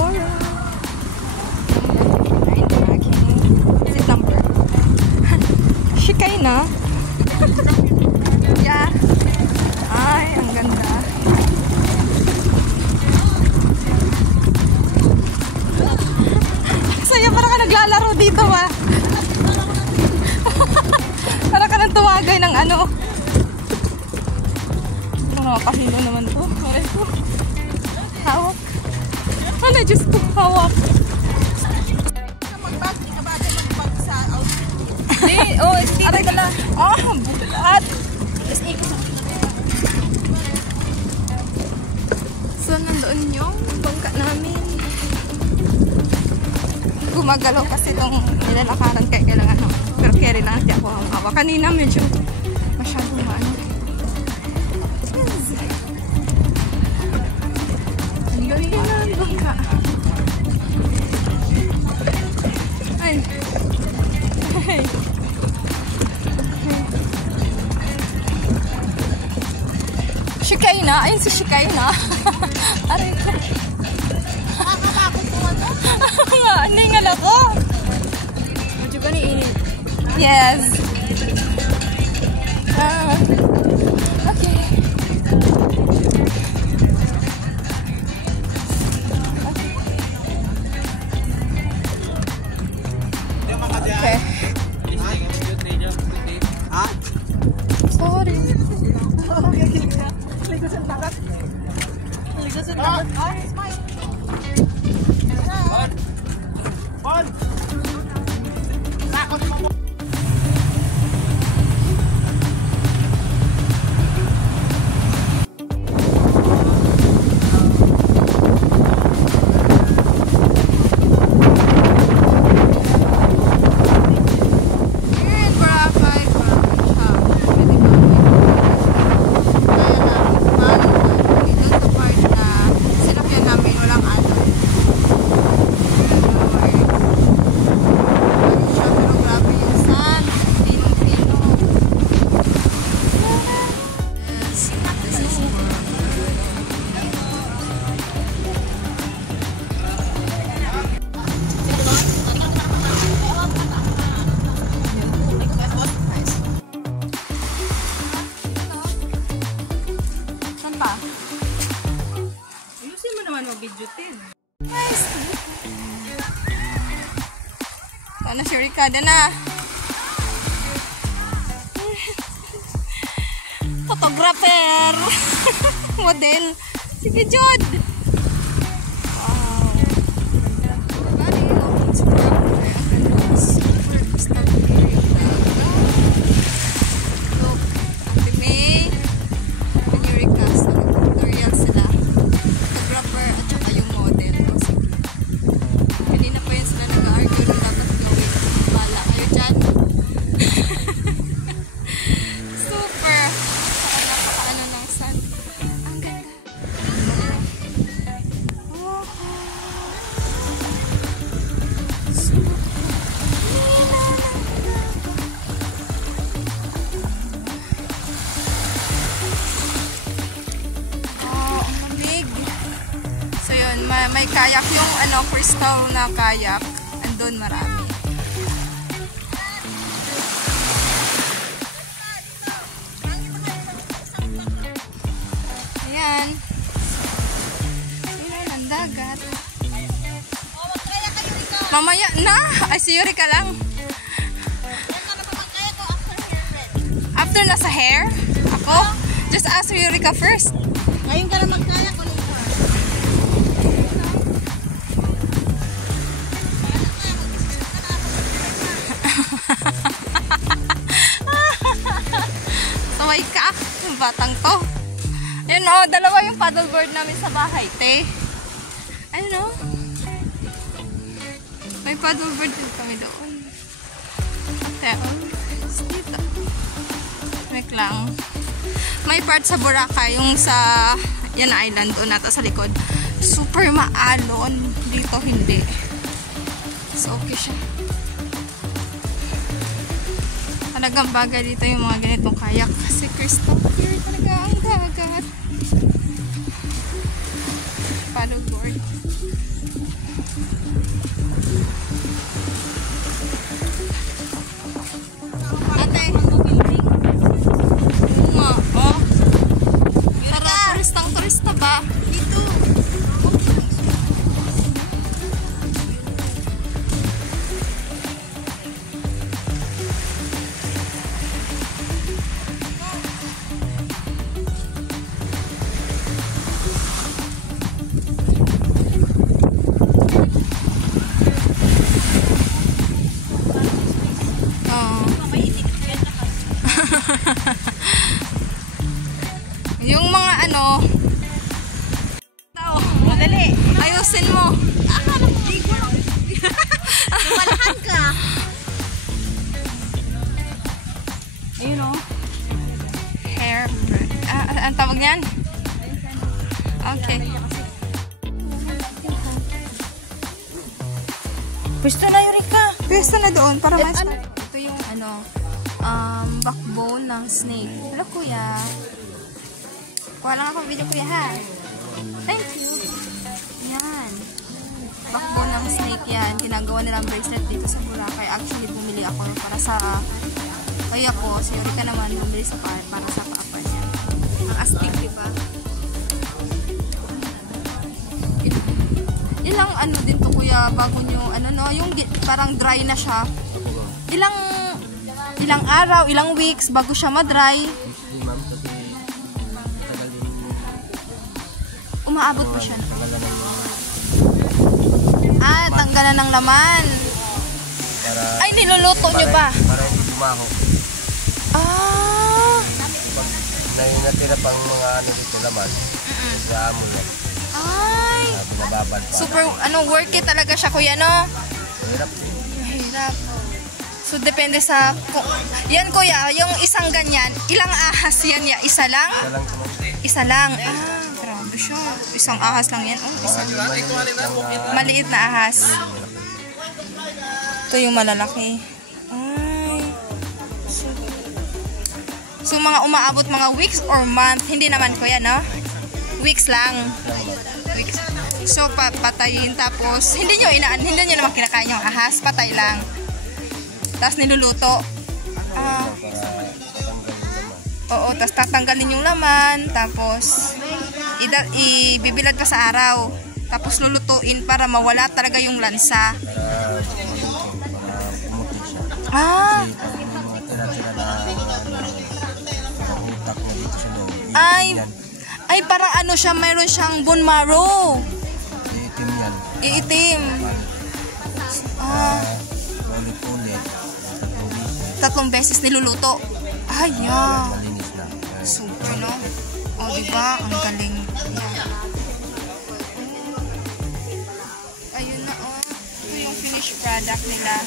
Laura. Seat number. Shikay na. Yeah. Ay, ang ganda. Saya, parang ka naglalaro dito ba? Parang ka nang tumagay ng ano. Ito nakakahilo naman to. Hawak. Ano, Diyos ko, hawak. Mag-bag, di ka ba agad mag-bag sa outfit? Hindi, oh, hindi dala. Ah, bulat. So, nandoon yung bangka namin. Gumagalaw kasi itong nilalakaran kaya kailangan no. Pero carry lang hindi ako hawa. Kanina medyo masyadong maano. Andun yun ang bangka. Ay. Ay. Shikay na. Ayun si Shikay na. Aray ko. Nakakatakot mo ano? Hindi nga ako. Medyo ba ni init? Yes. Okay. Okay. Sorry. Ligo sa dagat. Ligo sa dagat. Ah, smile. Bon! Takot mo. Ayusin mo naman mag-video tin. Nice. Sana si Ricardo na. Photographer. Model. Si Bijod. Wow. Look. Si May. And Eureka. Tutorial sila. Photographer at saka yung model. Kanina pa yun sila nag-argue na dapat gawin. Bala kayo dyan. Super. Saka napaka-ano ng sun. Ang ganda. Oh. Super. Oh, ang lamig. So yun, may kayak yung ano, crystal na kayak. Andun marami. Ayan. Yun ang dagat. Mamaya na! Ay, si Yuri ka lang. After na sa hair? Ako? Just ask Yuri ka first. Ngayon ka na magkaya ko nito. Saway ka, yung batang to. Ayun o, dalawa yung paddleboard namin sa bahay, te. Ayun o. May paddleboard din kami doon. Ate, o. Dito. Wait lang. May part sa Boracay, yung sa yan island doon nata sa likod. Super maalon. Dito hindi. So, okay siya. Talagang bagay dito yung mga ganitong kayak. Kasi crystal clear talaga ang dagat. paddleboard. Ate. Oo, oh. Tara, turistang-turista ba? Dito. Yung mga ano tao, madali. Ayusin mo. Akala mo, ligo. Nawalahan ka. Ayun o. Hair braid. Ang tawag niyan? Okay. Pwesto na, Eureka. Pwesto na doon para mas... Ito yung ano, backbone ng snake. Hello, kuya. Kuha lang ako video, kuya, ha? Thank you. Yan. Backbone ng snake yan. Ginagawa nilang bracelet dito sa Boracay. Actually, bumili ako para sa... Kaya ko, si Eureka naman bumili sa para sa papa niya. Ang astig, diba? Ilang ano din to, kuya, bago nyo, ano no, yung parang dry na siya. Ilang araw, ilang weeks bago siya ma-dry. Umaabot pa siya. Tanggal na ng laman. Ay, niluluto nyo ba? Para hindi bumaho. Pag natira pang mga ano dito laman, sa amo yan. Ay! Binababad pa. Super, work it talaga siya, kuya, no? Hirap. Mahirap. So, depende sa... Yan, kuya, yung isang ganyan, ilang ahas yan? Isa lang? Isa lang sa Isa lang. Grabe siya. Isang ahas lang yan. Isang maliit na ahas. Ito yung malalaki. Ay. So, mga umaabot mga weeks or month? Hindi naman, kuya, no? Weeks lang. Weeks. So, patayin. Tapos, hindi nyo naman kinakain yung ahas. Patay lang. Tapos, niluluto. Oo, tapos tatanggalin yung laman. Tapos, ibibilad pa sa araw. Tapos, lulutuin para mawala talaga yung lansa. para pumuti siya. Ah! Kasi pag mga tira-tira na utak na dito sa loob. Ay, parang ano siya, mayroon siyang bone marrow. Iitim yan. Iitim. Ulit-ulit. 3 beses niluluto. Ay, yeah. Malinis na. Super, no? O, diba? Ang galing. Ayun na, oh. Ito yung finished product nila.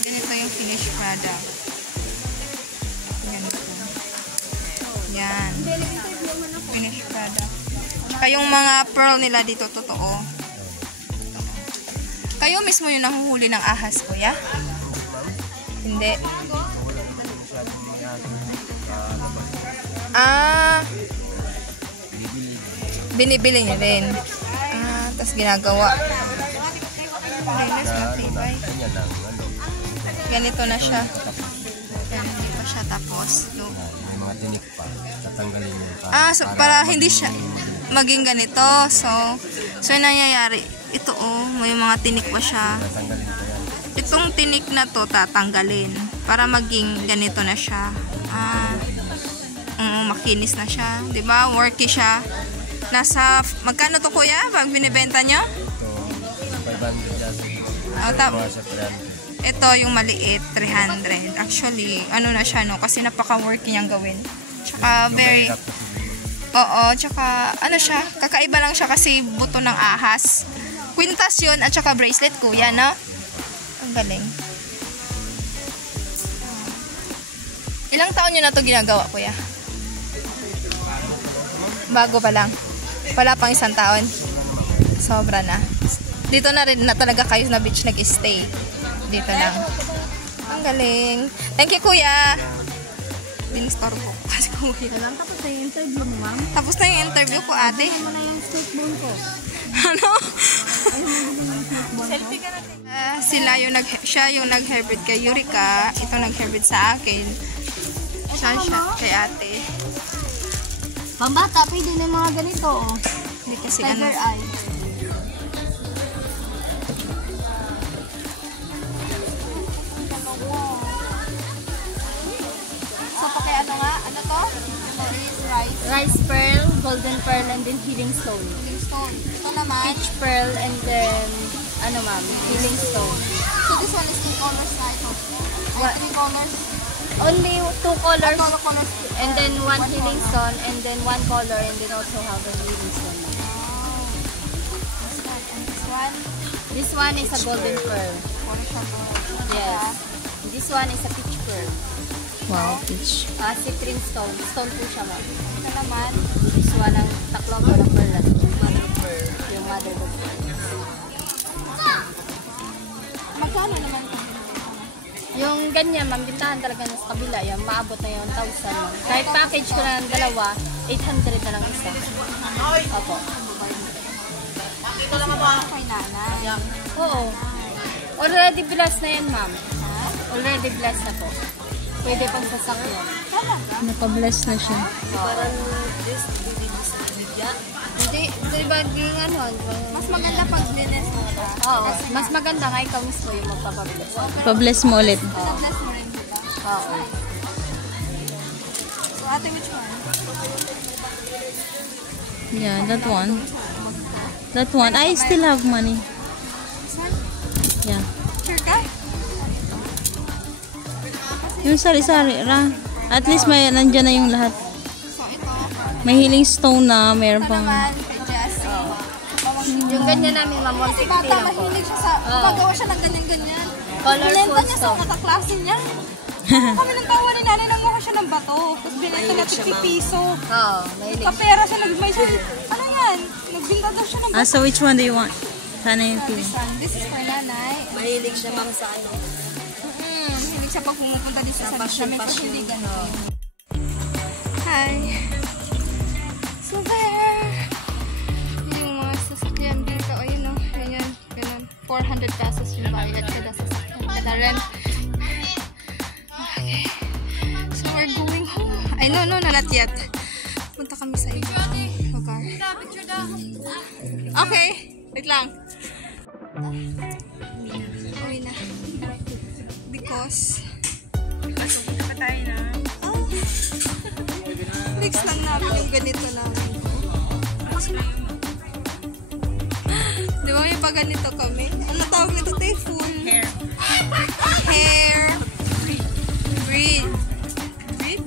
Ganito yung finished product. Ganito. Yan. Finished product. Tsaka yung mga pearl nila dito, totoo. Kayo mismo yung nahuhuli ng ahas, kuya? Hindi. Binibili niya rin. Tapos ginagawa. Linis, matibay. Ganito na siya. Ganito pa siya, tapos May mga tinik pa. Tatanggalin yun. so para hindi siya maging ganito. So yung nangyayari, ito may mga tinik pa siya. Tatanggalin pa yan. Itong tinik na to tatanggalin para maging ganito na siya. Makinis na siya, 'di ba? Worky siya. Nasa magkano to, kuya? Pag binibenta nyo? Ito 500 Ito yung maliit, 300. Actually, ano na siya, no? Kasi napaka-worky niyang gawin. Tsaka very... Oo, tsaka ano siya, kakaiba lang siya kasi buto ng ahas. Kwintas yun at tsaka bracelet, kuya, no? Ang galing. Ilang taon nyo na to ginagawa, kuya? Bago pa lang. Wala pang 1 taon. Sobra na. Dito na rin na talaga kayo na beach nag-stay. Dito lang. Ang galing. Thank you, kuya. Binistor ko. Kasi kuya. Tapos na yung interview mo, ma'am. Tapos na yung interview ko, ate. Ano na yung steak bone ko? Selfie ka natin. Siya yung nag-hairbreed kay Yurika. Ito nag-hairbreed sa akin. Siya kay ate. Pambata, pwede na yung mga ganito, oh. Hindi kasi Tiger eye. So, paki ano nga? Ano to? Ito is rice. Rice pearl, golden pearl, and then healing stone. Healing stone. Ito naman. Peach pearl, and then, ano ma'am, healing stone. So, this one is 2 colors na ito. What? 3 colors. Only 2 colors, Ito, colors. and then 1 One healing color. stone, and then 1 color, and then also have a healing stone. Wow. And this one. This one is a golden pearl. Puro siya gold. Yes. This one is a peach pearl. Wow, peach. Citrine stone. Stone po siya ma'am. Ito naman. This one ang taklong ko ng pearl. Mother of pearl. Yung mother of pearl. Magkano naman ito? Yung ganyan, ma'am, bintahan talaga na sa kabila. Yung maabot na yung 1,000 ma'am. Kahit package ko na ng dalawa, 800 na lang isa. Opo. Ito lang ako kay nanay. Oo. Already blessed na yan, ma'am. Already blessed na po. Pwede pang sasakyan. Talaga? Napabless na siya. Parang hindi ba yung ano? Mas maganda pag dinis mo siya. Oo. Mas maganda nga ikaw mismo yung magpapabless. Pabless mo ulit. Pinabless mo rin, diba? Oo. So, ate, which one? Yeah, that one. That one. I still have money. This one? Yeah. Sure ka? Yung sari-sari, ra. At least may nandyan na yung lahat. So, ito. May healing stone na, meron Ito pang... naman, kay Jessie. Yung ganyan namin, ma'am, Si 160 bata, lang po. mahilig siya sa... Gagawa siya ng ganyan-ganyan. Colorful Binenta niya sa stone. kataklase niya. Kami ng tawa ni nanay, nanguha siya ng bato. Tapos binenta niya 50 piso. Oo, mahilig. Kapera siya, nagmay siya. Ano yan? Nagbinta daw siya ng bato. So which one do you want? Sana yung pili. This one, this is for nanay. Mahilig siya, ma'am, sa ano. Hilig siya pag pumupunta dito sa namin. So, hindi ganun. Hi. So there. Yung mga sasakyan dito. Ayun o. Ganyan. Ganun. 400 pesos yung bayad kada sasakyan. Kada rent. Okay. So we're going home. Ay, no, not yet. Punta kami sa ibang lugar. Okay. Wait lang. Uwi na. Because punta pa tayo na. Next lang namin yung ganito namin. Di ba may pa ganito kami? Ano tawag nito? Full hair. Hair. Breed. Breed?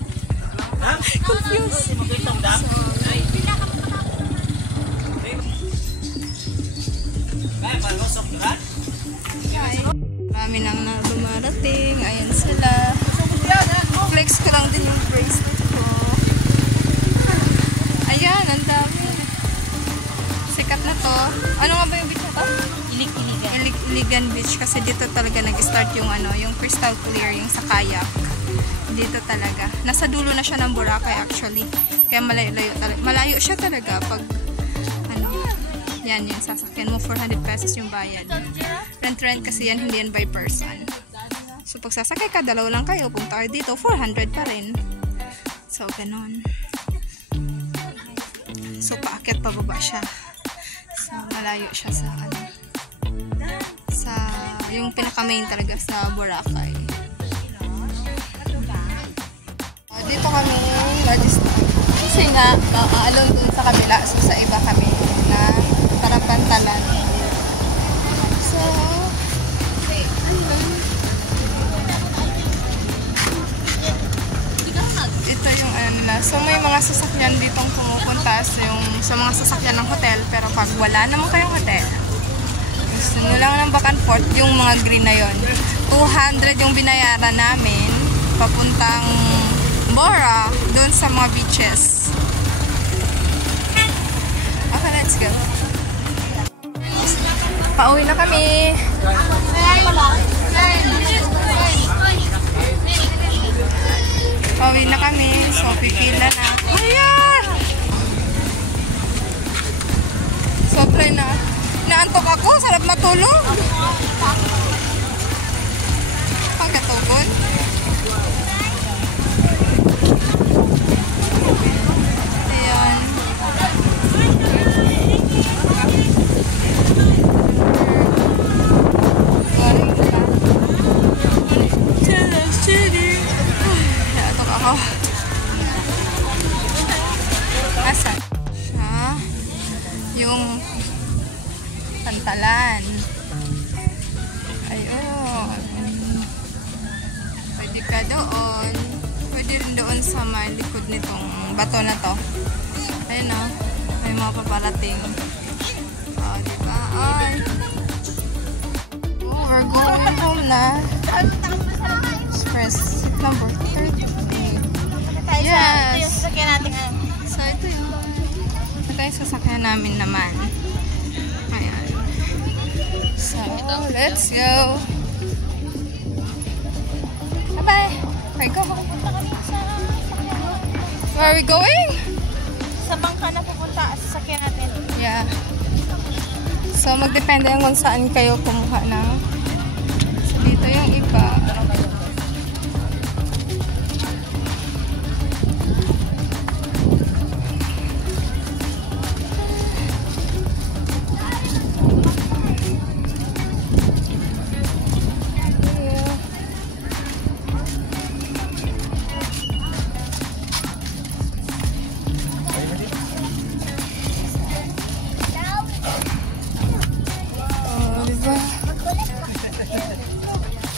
Confused. Hi. Marami nang na dumarating. Ayan sila. Flex ko lang din yung bracelet ko. Ayan, ang dami. Sikat na to. Ano nga ba yung beach na to? Iligan Beach. Kasi dito talaga nag-start yung ano, yung crystal clear, yung sa kayak. Dito talaga. Nasa dulo na siya ng Boracay actually. Kaya malayo talaga. Malayo siya talaga pag ano, yan yung sasakyan mo. 400 pesos yung bayad. Rent kasi yan, hindi yan by person. So pag sasakay ka, dalaw lang kayo. Punta kayo dito, 400 pa rin. So ganon. So paakyat pababa siya. So malayo siya sa ano, sa yung pinaka-main talaga sa Boracay. Dito kami register. Kasi nga, alone dun sa kabila. So sa iba kami na parang pantalan. So, ayun. Ito yung ano nila. So may mga sasakyan ditong pumupunta sa mga sasakyan ng hotel. Pero pag wala naman kayong hotel, gusto nyo lang ng back and forth, yung mga green na yon. 200 yung binayaran namin papuntang Bora, doon sa mga beaches. Okay, let's go. Pauwi na kami. Pauwi na kami. So, pipila na. Ayan! So, try na inaantok ako. Sarap matulog. Pagkatugod. Ayan. Inaantok ako. Asan? Siya. Yung pantalan. Ayun. Pwede ka doon. Pwede rin doon sa may likod nitong bato na to. Ayun o. May mga paparating. O, diba? Ay. Oh, we're going home na. Express number 38. Yes. So, ito yun. Ito yung sasakyan namin naman. Ayan. So, let's go. Bye-bye. We're going. Where are we going? Sa bangka na pupunta, sasakyan natin. Yeah. So, magdepende yan kung saan kayo kumuha ng. So, dito yung iba.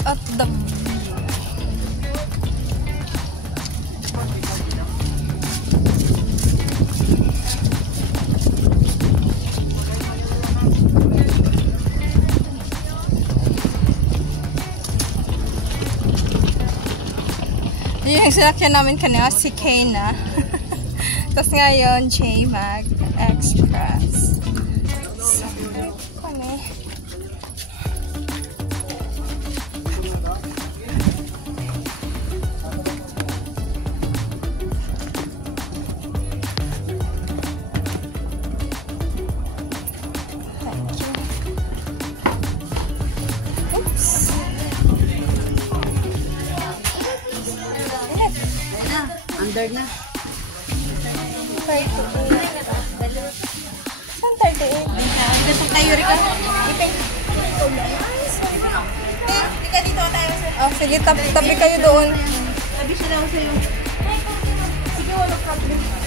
At the yung sinakyan namin kanina si Kayna. Tapos ngayon J-Mag Express. So, kani. Under na. 38. Saan 38? Dito tayo rin ka. Ika dito tayo. Oh, sige, tabi kayo doon. Sabi siya daw sa'yo. Sige, walang problem.